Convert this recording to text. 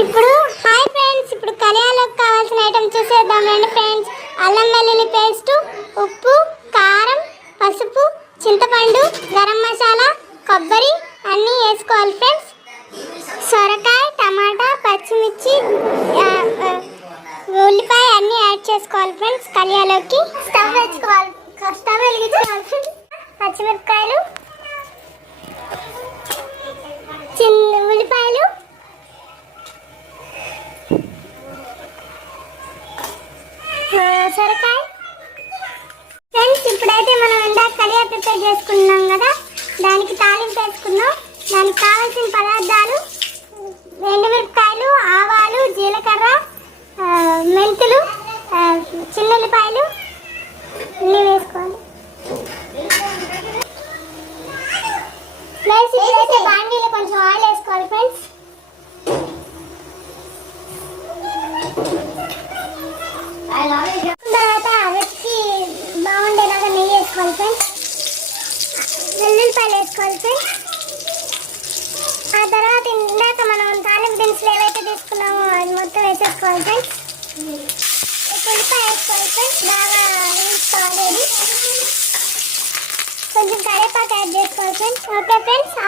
ఇప్పుడు hi friends, ఇప్పుడు కళ్యాణకు కావాల్సిన ఐటమ్ చూసేద్దాం రండి ఫ్రెండ్స్. అల్లం వెల్లుల్లి పేస్ట్, ఉప్పు, కారం, పసుపు, చింతపండు, గరం మసాలా, కొబ్బరి అన్నీ వేసుకోవాలి ఫ్రెండ్స్. సొరకాయ, టమాటా, పచ్చిమిర్చి, ఉల్లిపాయ అన్నీ యాడ్ చేసుకోవాలి ఫ్రెండ్స్. కళ్యాణకి స్టవ్ వెలిగించుకోవాలి ఫ్రెండ్స్. పచ్చిమిరపకాయలు, ఉల్లిపాయలు, సొరకాయ ఫ్రెండ్స్. ఇప్పుడైతే మనం ఇందాక కలియా ప్రిపేర్ చేసుకున్నాం కదా, దానికి తాలింపు వేసుకున్నాం. దానికి కావాల్సిన పదార్థాలు ఎండుమిరపకాయలు, ఆవాలు, జీలకర్ర, మెంతులు, చిన్నుల్లిపాయలు అన్నీ వేసుకోవాలి. ప్లస్ ఇప్పుడైతే బాండీలో కొంచెం ఆయిల్ వేసుకోవాలి ఫ్రెండ్స్. తర్వాత వెతికి బాగుండేలాగా నెయ్యి వేసుకోవాలి ఫ్రెండ్స్. వెల్లుల్లిపాయలు వేసుకోవాలి ఫ్రెండ్స్. ఆ తర్వాత ఇందాక మనం తాలింపు దినుసులు ఏవైతే తీసుకున్నామో అది మొత్తం వేసేసుకోవాలి ఫ్రెండ్స్. ఉల్లిపాయ వేసుకోవాలి ఫ్రెండ్స్. బాగా వేసుకోవాలి. కొంచెం కరివేపాకు యాడ్ చేసుకోవాలి ఫ్రెండ్స్. Okay friends.